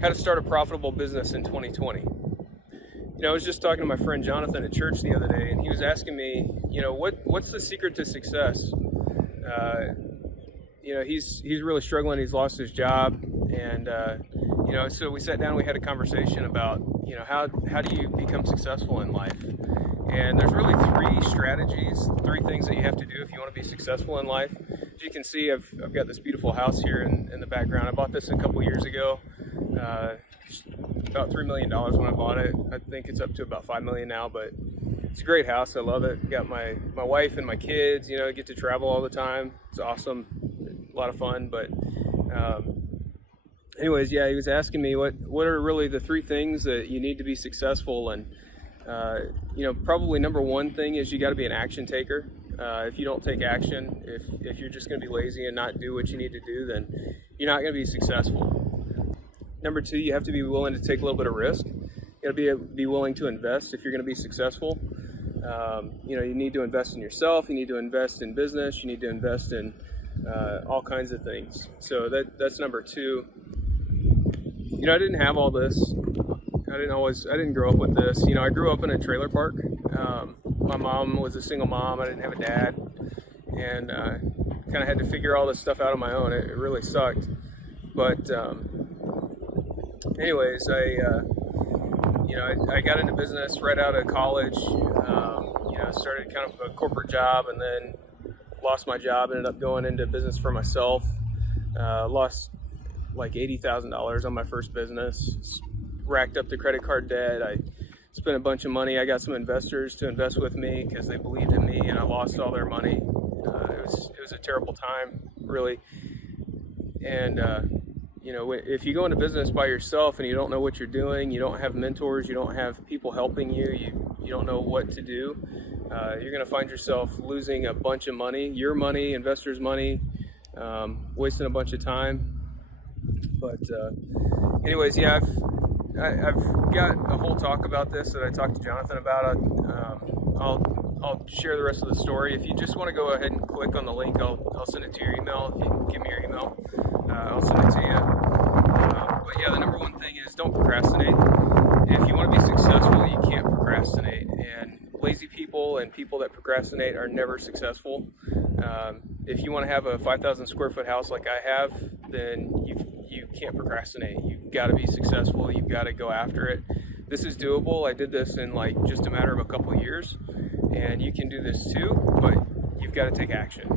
how to start a profitable business in 2020. I was just talking to my friend Jonathan at church the other day, and he was asking me, what's the secret to success? He's really struggling. He's lost his job, and so we sat down and we had a conversation about, how do you become successful in life? And there's really three things that you have to do if you want to be successful in life. As you can see, I've got this beautiful house here in the background. I bought this a couple years ago. About $3 million when I bought it. I think it's up to about $5 million now, but it's a great house. I love it. Got my wife and my kids, get to travel all the time. It's awesome. A lot of fun. But anyways, he was asking me what are really the three things that you need to be successful. And probably number one thing is you got to be an action taker. If you don't take action, if you're just going to be lazy and not do what you need to do, then you're not going to be successful. Number two, you have to be willing to take a little bit of risk. You got to be willing to invest if you're going to be successful. You need to invest in yourself. You need to invest in business. You need to invest in all kinds of things. So that's number two. I didn't have all this. I didn't grow up with this. I grew up in a trailer park. My mom was a single mom. I didn't have a dad, and kind of had to figure all this stuff out on my own. It really sucked. But anyways, I got into business right out of college. Started kind of a corporate job, and then lost my job. Ended up going into business for myself. Lost like $80,000 on my first business. Racked up the credit card debt. I spent a bunch of money. I got some investors to invest with me because they believed in me, and I lost all their money. It was a terrible time, really. And if you go into business by yourself and you don't know what you're doing, you don't have mentors, you don't have people helping you, you don't know what to do, you're going to find yourself losing a bunch of money, your money, investors' money, wasting a bunch of time. But anyways, I've got a whole talk about this that I talked to Jonathan about. I'll share the rest of the story. If you just want to go ahead and click on the link, I'll send it to your email. If you give me your email, I'll send it to you. But the number one thing is don't procrastinate. If you want to be successful, you can't procrastinate. And lazy people and people that procrastinate are never successful. If you want to have a 5,000 square foot house like I have, then you can't procrastinate. You've got to be successful. You've got to go after it. This is doable. I did this in just a matter of a couple of years, and you can do this too, but you've got to take action.